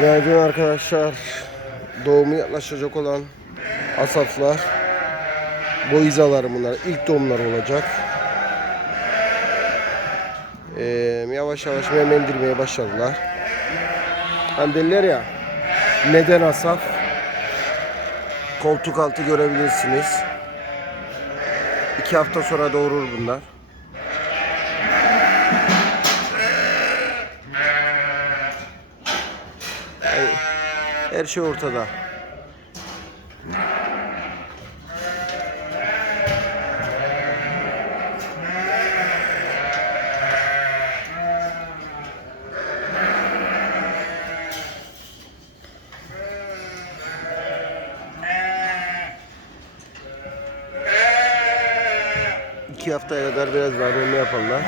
Günaydın arkadaşlar. Doğumu yaklaşacak olan asaflar. Boyizaları bunlar. İlk doğumlar olacak. Ee, yavaş yavaş memendirmeye başladılar. Hani derler ya neden asaf? Koltuk altı görebilirsiniz. İki hafta sonra doğurur bunlar. Her şey ortada. İki haftaya kadar biraz daha dönme yaparlar.